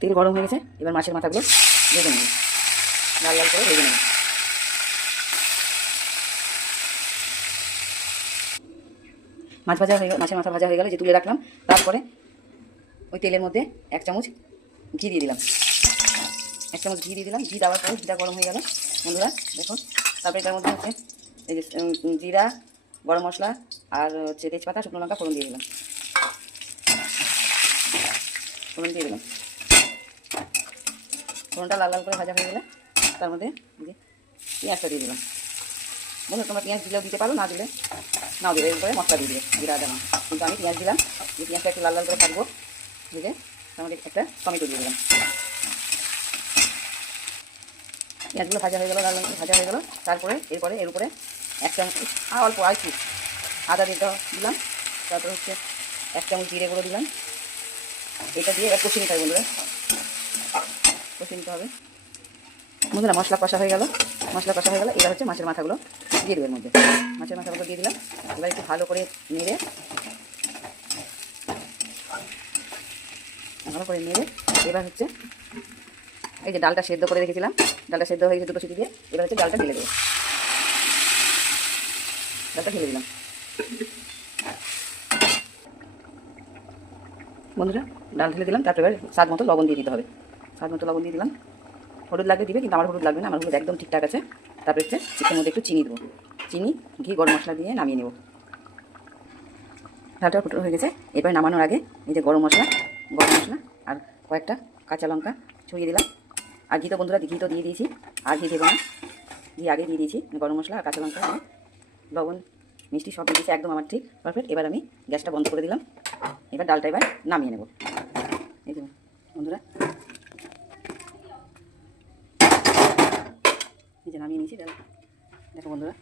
তেল গরম হয়ে গেছে, এবার মাছের মাথাগুলো ভেজে নেব, লাল লাল করে ভেজে নেব। মাছ ভাজা হয়ে গেল, মাছের মাথা ভাজা হয়ে গেলে যে তুলে রাখলাম, তারপরে ওই তেলের মধ্যে 1 চামচ ঘি দিয়ে দিলাম। 1 চামচ ঘি দিয়ে দিলাম। ঘি দেওয়ার পরে ঘিটা গরম হয়ে গেল বন্ধুরা, দেখুন। তারপরে এটার মধ্যে হচ্ছে এই যে জিরা, গরম মশলা আর হচ্ছে তেজপাতা, শুকনো লঙ্কা ফোড়ন দিয়ে দিলাম। ফোড়ন দিয়ে দিলাম। ফোড়নটা লাল লাল করে ভাজা হয়ে গেলে তার মধ্যে যে পেঁয়াজটা দিয়ে দিলাম। বন্ধু তোমরা পেঁয়াজ দিলেও দিতে পারো, না দিলে নাও দিলে, এরপরে মশলা দিয়ে দিবে, জিরা আদা না। কিন্তু আমি পেঁয়াজ দিলাম। এই পেঁয়াজটা একটু লাল লাল করে ভাজবো, ভেজে তার মধ্যে একটা টমেটো দিয়ে দিলাম। পেঁয়াজগুলো ভাজা হয়ে গেল, লাল লাল করে ভাজা হয়ে গেল। তারপরে এর উপরে 1 চামচ অল্প একটু আদা দিয়ে দিলাম। তারপরে হচ্ছে 1 চামচ জিরে গুঁড়ো দিলাম। এটা দিয়ে এবার কষিয়ে নিতে হবে বন্ধুরা, কষিয়ে নিতে হবে বন্ধুরা। মশলা কষা হয়ে গেল, এবার হচ্ছে মাছের মাথাগুলো দিয়ে দেবো এর মধ্যে। মাছের মাথাগুলো দিয়ে দিলাম। এবার একটু ভালো করে নেড়ে এবার হচ্ছে এই যে ডালটা সেদ্ধ করে রেখেছিলাম, ডালটা সেদ্ধ হয়ে গেছে 2 সিটি দিয়ে। এবার হচ্ছে ডালটা ঢেলে দেবো, ডালটা ঢেলে দিলাম বন্ধুরা। ডাল ঢেলে দিলাম। তারপরে এবার স্বাদ মতো লবণ দিয়ে দিতে হবে। স্বাদ মতো লবণ দিয়ে দিলাম। হলুদ লাগবে দিবে, কিন্তু আমার হলুদ লাগবে না, আমার হলুদ একদম ঠিকঠাক আছে। তারপরে হচ্ছে এর মধ্যে একটু চিনি দেবো, চিনি, ঘি, গরম মশলা দিয়ে নামিয়ে নেব। ডালটা ফুটো হয়ে গেছে। এরপরে নামানোর আগে এই যে গরম মশলা আর কয়েকটা কাঁচা লঙ্কা ছড়িয়ে দিলাম। আর ঘি তো বন্ধুরা, ঘি তো দিয়ে দিয়েছি, আর ঘি দেবো না, ঘি আগে দিয়ে দিয়েছি। গরম মশলা আর কাঁচা লঙ্কা, লবণ, মিষ্টি সব দিয়ে দিয়েছি, একদম আমার ঠিক পারফেক্ট। এবার আমি গ্যাসটা বন্ধ করে দিলাম। এবার ডালটা এবার নামিয়ে নেব। এই যে বন্ধুরা, এই যে নামিয়ে নিয়েছি ডাল, দেখো বন্ধুরা।